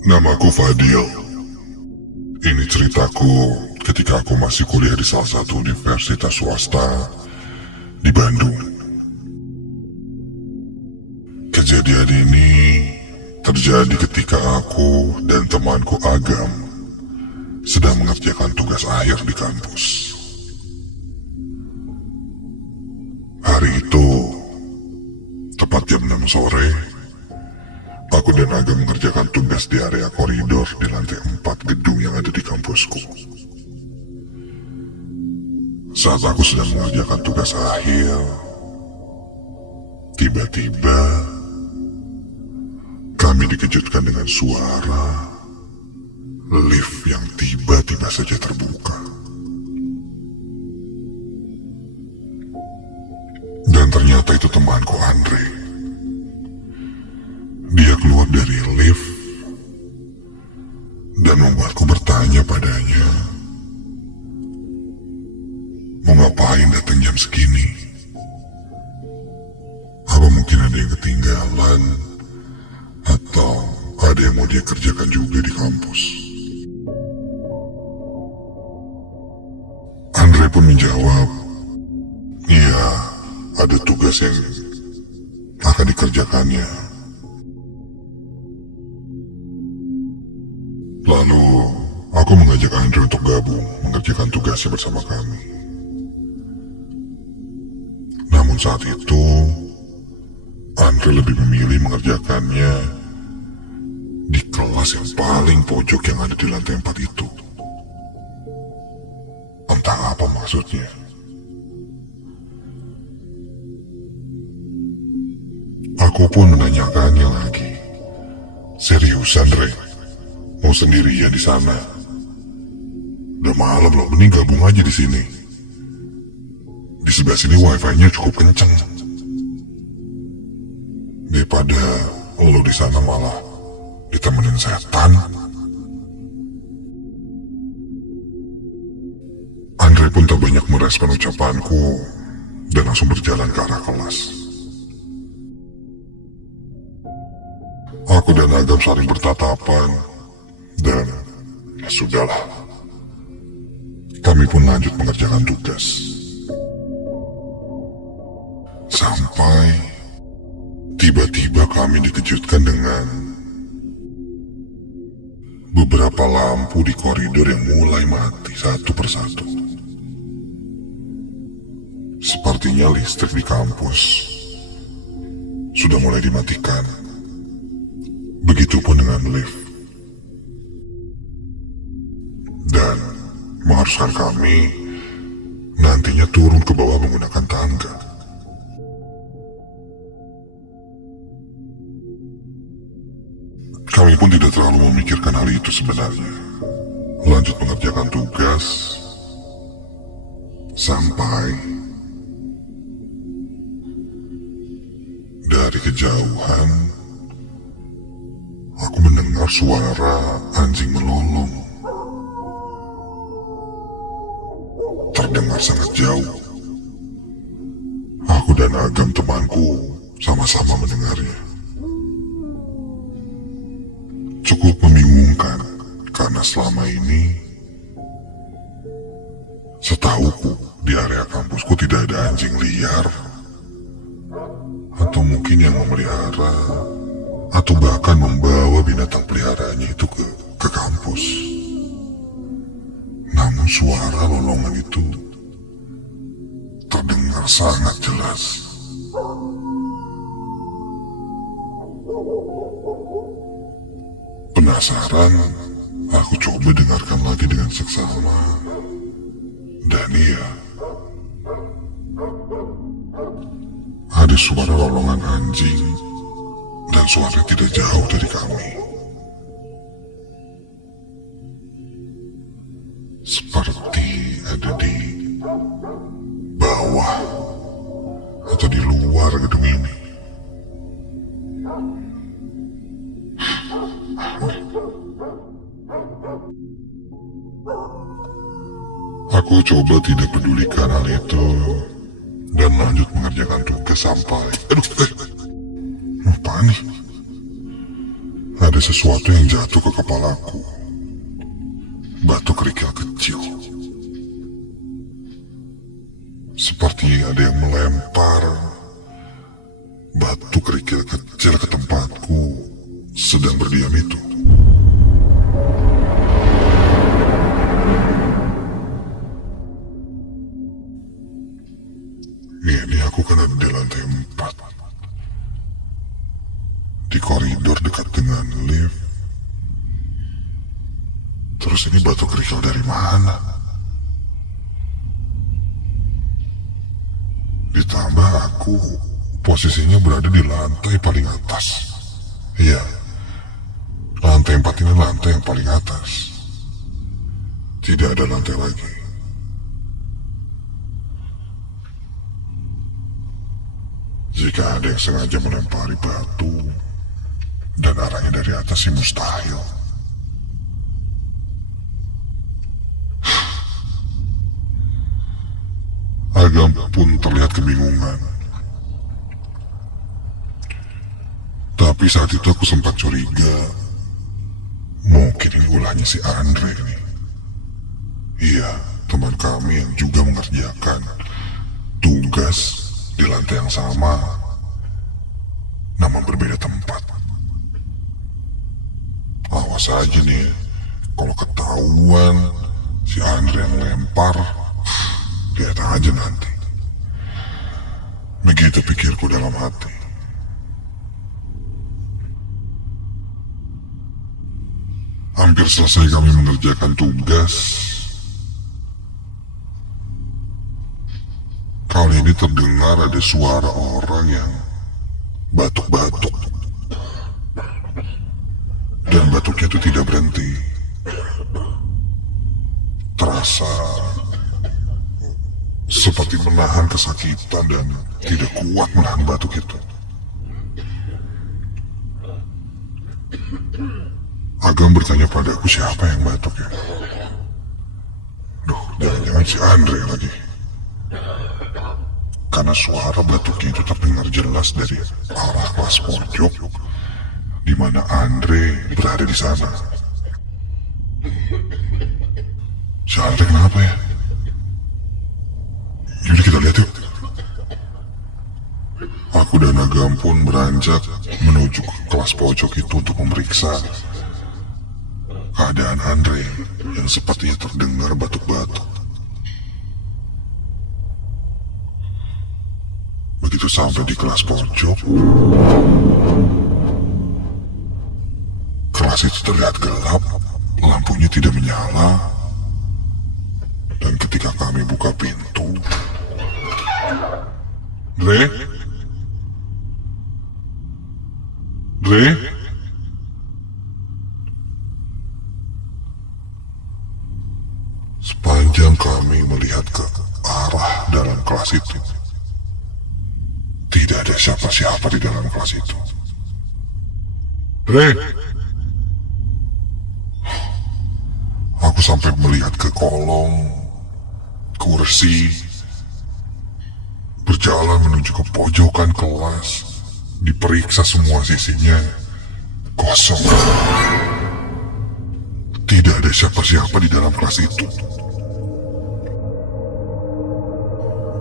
Namaku Fadil. Ini ceritaku ketika aku masih kuliah di salah satu universitas swasta di Bandung. Kejadian ini terjadi ketika aku dan temanku Agam sedang mengerjakan tugas akhir di kampus. Hari itu, tepat jam 6 sore, aku dan Agam mengerjakan tugas di area koridor di lantai 4 gedung yang ada di kampusku. Saat aku sedang mengerjakan tugas akhir, tiba-tiba kami dikejutkan dengan suara lift yang tiba-tiba saja terbuka. Dan ternyata itu temanku Andre. Dia keluar dari lift dan membuatku bertanya padanya, mau ngapain datang jam segini? Apa mungkin ada yang ketinggalan atau ada yang mau dia kerjakan juga di kampus? Andre pun menjawab, iya, ada tugas yang akan dikerjakannya. Lalu, aku mengajak Andre untuk gabung mengerjakan tugasnya bersama kami. Namun saat itu, Andre lebih memilih mengerjakannya di kelas yang paling pojok yang ada di lantai 4 itu. Entah apa maksudnya. Aku pun menanyakannya lagi. Serius, Andre? Mau sendirian di sana? Udah malam loh, mending gabung aja di sini. Di sebelah sini wifi-nya cukup kenceng. Daripada lo di sana malah ditemenin setan. Andre pun tak banyak merespon ucapanku dan langsung berjalan ke arah kelas. Aku dan Agam saling bertatapan dan ya sudahlah. Kami pun lanjut mengerjakan tugas. Sampai tiba-tiba kami dikejutkan dengan beberapa lampu di koridor yang mulai mati satu persatu. Sepertinya listrik di kampus sudah mulai dimatikan. Begitupun dengan lift. Dan mengharuskan kami nantinya turun ke bawah menggunakan tangga. Kami pun tidak terlalu memikirkan hal itu sebenarnya. Lanjut mengerjakan tugas sampai dari kejauhan aku mendengar suara anjing melolong. Terdengar sangat jauh. Aku dan Agam temanku sama-sama mendengarnya. Cukup membingungkan karena selama ini setahuku di area kampusku tidak ada anjing liar atau mungkin yang memelihara atau bahkan membawa binatang peliharaannya itu ke kampus. Namun suara lolongan itu terdengar sangat jelas. Penasaran, aku coba dengarkan lagi dengan seksama. Dan iya, ada suara lolongan anjing dan suara tidak jauh dari kami. Seperti ada di bawah atau di luar gedung ini. Aku coba tidak pedulikan hal itu dan lanjut mengerjakan tugas sampai... Apaan nih? Ada ada sesuatu yang jatuh ke kepalaku. Batu kerikil kecil. Seperti ada yang melempar batu kerikil kecil ke tempatku sedang berdiam itu. Ini aku kan ada di lantai 4. Di koridor dekat dengan lift. Terus ini batu kerikil dari mana? Ditambah aku posisinya berada di lantai paling atas. Iya, lantai 4 ini lantai yang paling atas. Tidak ada lantai lagi. Jika ada yang sengaja melempari batu dan arahnya dari atas sih mustahil. Agam pun terlihat kebingungan. Tapi saat itu aku sempat curiga, mungkin ini ulahnya si Andre nih. Iya, teman kami yang juga mengerjakan tugas di lantai yang sama, namun berbeda tempat. Awas aja nih, kalau ketahuan si Andre yang lempar, lihat aja nanti. Begitu pikirku dalam hati. Hampir selesai kami mengerjakan tugas. Kali ini terdengar ada suara orang yang batuk-batuk. Dan batuknya itu tidak berhenti. Terasa seperti menahan kesakitan dan tidak kuat menahan batuk itu. Agam bertanya padaku siapa yang batuk ya. Duh, jangan-jangan si Andre lagi. Karena suara batuknya itu terdengar jelas dari arah kelas pojok, di mana Andre berada di sana. Si Andre kenapa ya? Yaudah kita lihat yuk. Aku dan Agam pun beranjak menuju ke kelas pojok itu untuk memeriksa keadaan Andre yang sepertinya terdengar batuk-batuk. Begitu sampai di kelas pojok, kelas itu terlihat gelap, lampunya tidak menyala, dan ketika kami buka pintu, Dre? Sepanjang kami melihat ke arah dalam kelas itu, tidak ada siapa-siapa di dalam kelas itu. Dre! Aku sampai melihat ke kolong, kursi, berjalan menuju ke pojokan kelas, diperiksa semua sisinya, kosong. Tidak ada siapa-siapa di dalam kelas itu.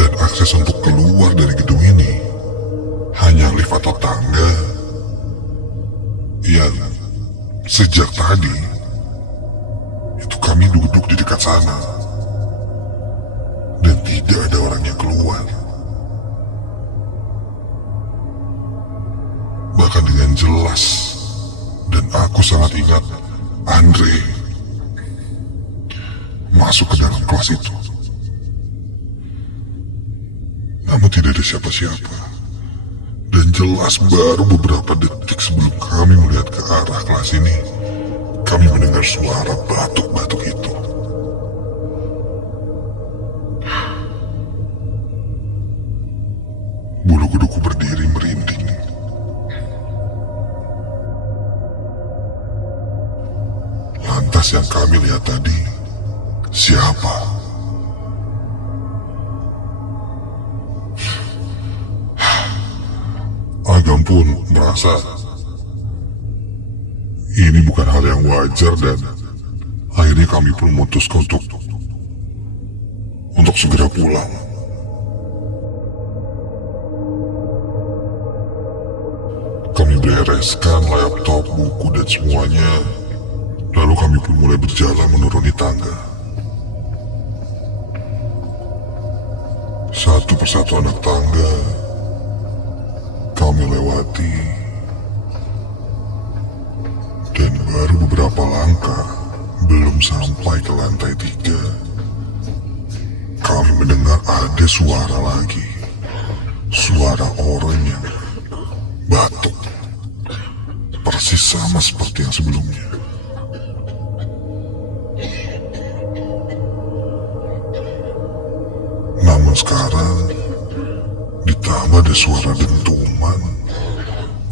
Dan akses untuk keluar dari gedung ini hanya lift atau tangga yang sejak tadi itu kami duduk di dekat sana dan tidak ada orang yang keluar. Bahkan dengan jelas, dan aku sangat ingat Andre masuk ke dalam kelas itu. Namun tidak ada siapa-siapa. Dan jelas baru beberapa detik sebelum kami melihat ke arah kelas ini, kami mendengar suara batuk-batuk itu. Bulu kuduku berdiri merinding. Lantas yang kami lihat tadi, siapa? Agam pun merasa Ini bukan hal yang wajar dan akhirnya kami pun memutuskan untuk segera pulang. Kami bereskan laptop, buku, dan semuanya. Lalu kami pun mulai berjalan menuruni tangga. Satu persatu anak tangga kami lewati. Dan baru beberapa langkah, belum sampai ke lantai 3, kami mendengar ada suara lagi. Suara orang yang batuk. Persis sama seperti yang sebelumnya. Namun sekarang, ditambah ada suara dentuman.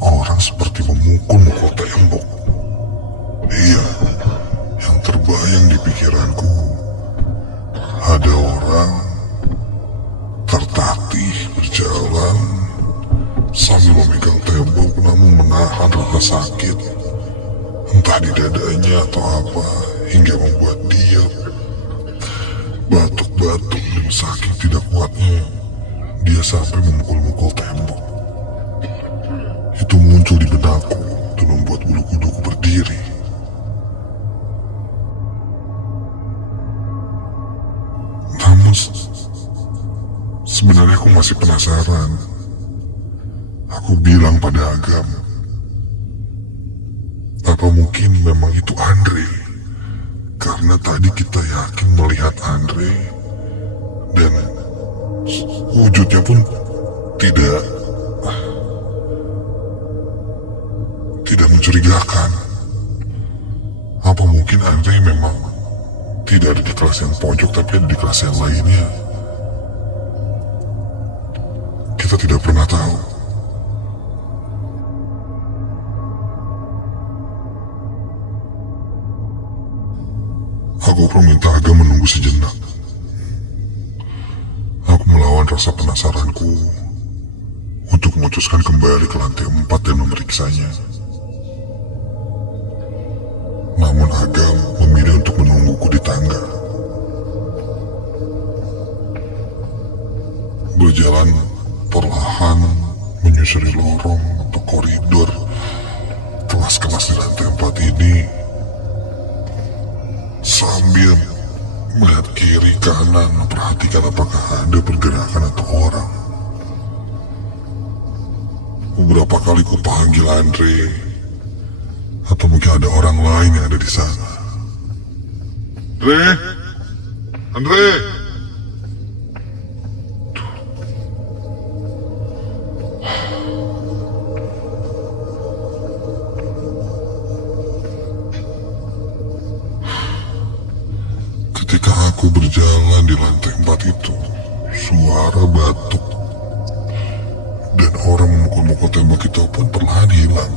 Orang seperti memukul-mukul tembok. Iya, yang terbayang di pikiranku, ada orang tertatih berjalan sambil memegang tembok namun menahan rasa sakit, entah di dadanya atau apa, hingga membuat dia batuk-batuk dan saking tidak kuatnya, dia sampai memukul-mukul tembok. Itu muncul di benakku dan membuat bulu kuduku berdiri. Namun sebenarnya aku masih penasaran. Aku bilang pada Agam, apa mungkin memang itu Andre? Karena tadi kita yakin melihat Andre dan wujudnya pun tidak mencurigakan. Apa mungkin Andre memang tidak ada di kelas yang pojok tapi ada di kelas yang lainnya? Kita tidak pernah tahu. Aku pun minta Agam menunggu sejenak. Aku melawan rasa penasaranku untuk memutuskan kembali ke lantai 4 dan memeriksanya. Namun Agam memilih untuk menungguku di tangga. Berjalan perlahan menyusuri lorong atau koridor kelas-kelas di lantai 4 ini, sambil melihat kiri kanan memperhatikan apakah ada pergerakan atau orang. Beberapa kali ku panggil Andre, atau mungkin ada orang lain yang ada di sana. Andre. Ketika aku berjalan di lantai 4 itu, suara batuk dan orang memukul-mukul tembok itu pun perlahan hilang.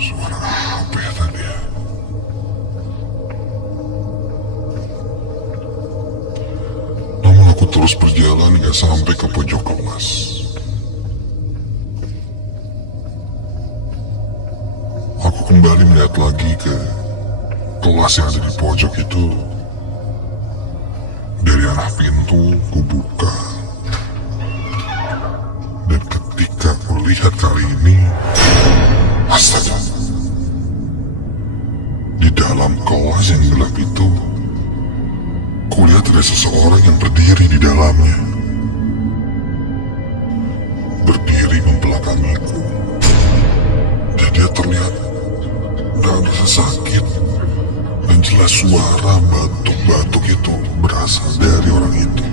Suara apa ya tadi ya? Namun aku terus berjalan hingga sampai ke pojok kelas. Aku kembali melihat lagi ke kelas yang ada di pojok itu. Dari arah pintu ku buka, dan ketika ku lihat kali ini, astaga, di dalam kelas yang gelap itu, ku lihat ada seseorang yang berdiri di dalamnya, berdiri membelakangiku, dan dia terlihat gak rasa sakit. Dan jelas suara batuk-batuk itu berasal dari orang itu.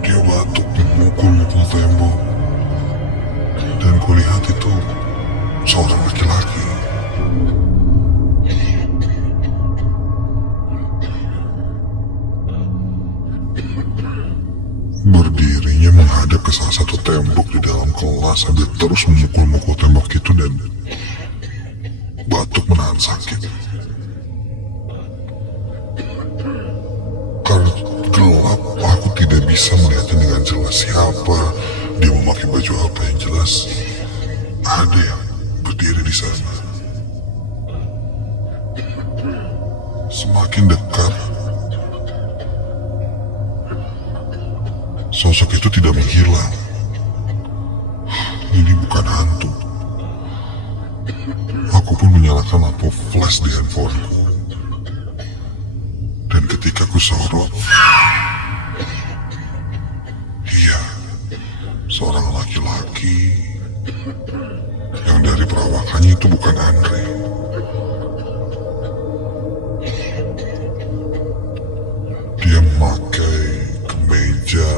Dia batuk memukul-mukul tembok. Dan kulihat itu seorang laki-laki. Berdirinya menghadap ke salah satu tembok di dalam kelas sambil terus memukul-mukul tembok itu dan batuk menahan sakit. Karena gelap, aku tidak bisa melihatnya dengan jelas siapa dia memakai baju apa. Yang jelas ada yang berdiri di sana. Semakin dekat, sosok itu tidak menghilang. Ini bukan hantu. Aku pun menyalakan lampu flash di handphoneku. Dan ketika ku sorot, iya, seorang laki-laki yang dari perawakannya itu bukan Andre. Dia memakai kemeja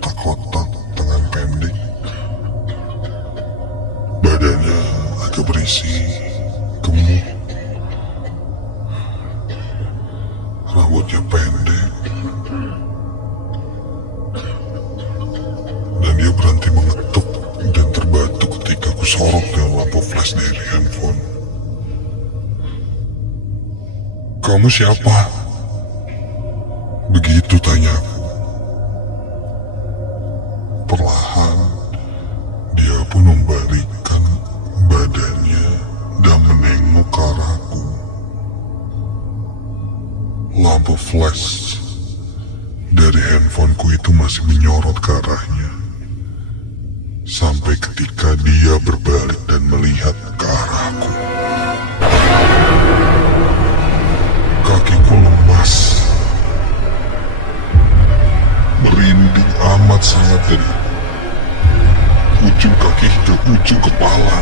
kotak-kotak tangan pendek. Badannya agak berisi, gemuk. Rambutnya pendek. Dan dia berhenti mengetuk dan terbatu ketika ku sorot dengan lampu flash dari handphone. "Kamu siapa?" Begitu tanyaku. Perlahan, dia pun membalikkan badannya dan menengok ke arahku. Lampu flash dari handphoneku itu masih menyorot ke arahnya. Sampai ketika dia berbalik dan melihat ke arahku. Kakiku lemas. Merinding amat sangat dari ujung kaki ke ujung kepala.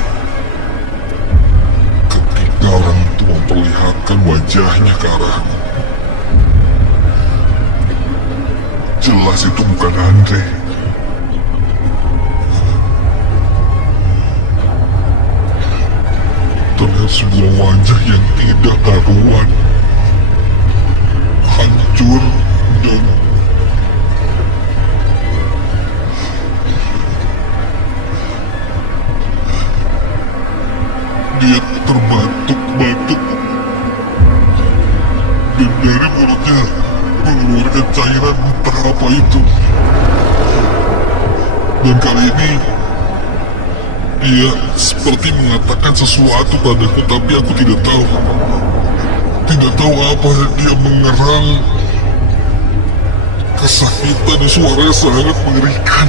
Ketika orang itu memperlihatkan wajahnya ke arahku. Jelas itu bukan Andre. Terlihat sebuah wajah yang tidak karuan, hancur dan dia terbatuk-batuk dan dari mulutnya mengeluarkan cairan entah apa itu. Dan kali ini dia seperti mengatakan sesuatu padaku, tapi aku tidak tahu. Tidak tahu apa dia mengerang. Kesakitan dan suaranya sangat mengerikan.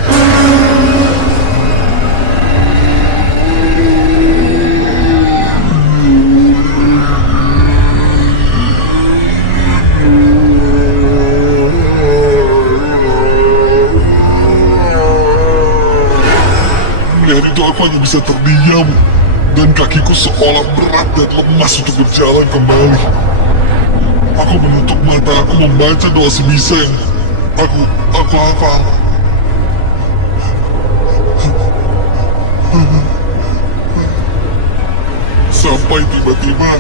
Dari itu aku hanya bisa terdiam, dan kakiku seolah berat dan lemas untuk berjalan kembali. Aku menutup mata, aku membaca doa sebisa yang aku hafal. Sampai tiba-tiba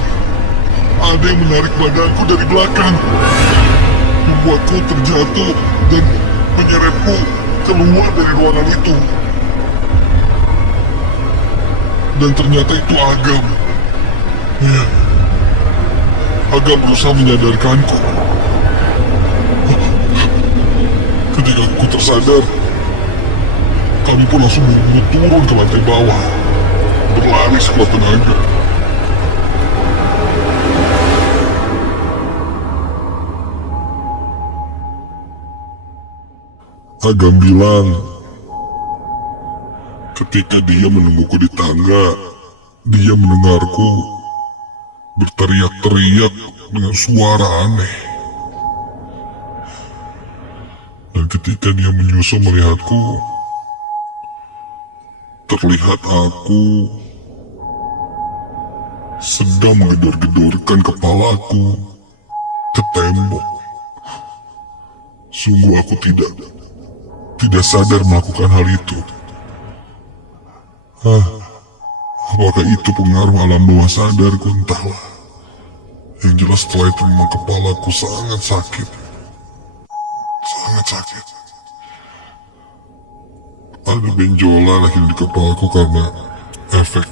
ada yang menarik badanku dari belakang, membuatku terjatuh dan menyeretku keluar dari ruangan itu. Dan ternyata itu Agam. Ya, Agam berusaha menyadarkanku. Ketika aku tersadar, kami pun langsung buru-buru turun ke lantai bawah, berlari sekuat tenaga. Agam bilang, ketika dia menungguku di tangga, dia mendengarku berteriak-teriak dengan suara aneh. Dan ketika dia menyusul melihatku, terlihat aku sedang menggedor-gedorkan kepalaku ke tembok. Sungguh aku tidak sadar melakukan hal itu. Apakah itu pengaruh alam bawah sadarku, entahlah. Yang jelas setelah itu memang kepalaku sangat sakit. Sangat sakit. Ada benjolan lagi di kepalaku karena efek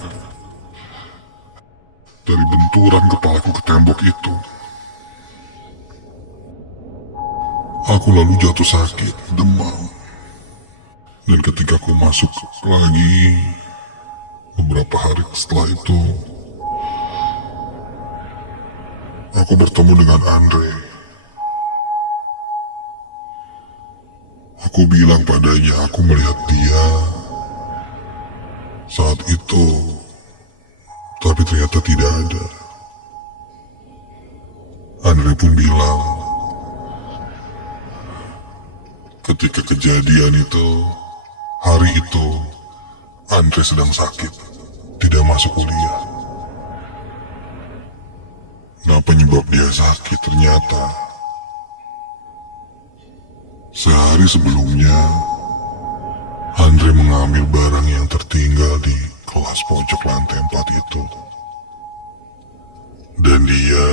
dari benturan kepalaku ke tembok itu. Aku lalu jatuh sakit, demam. Dan ketika aku masuk lagi, Beberapa hari setelah itu, aku bertemu dengan Andre. Aku bilang padanya aku melihat dia saat itu, tapi ternyata tidak ada. Andre pun bilang, ketika kejadian itu, hari itu, Andre sedang sakit, tidak masuk kuliah. Nah, penyebab dia sakit ternyata sehari sebelumnya Andre mengambil barang yang tertinggal di kelas pojok lantai 4 itu. Dan dia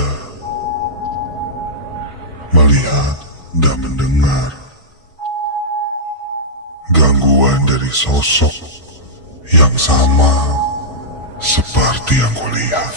melihat dan mendengar gangguan dari sosok yang sama seperti yang kulihat.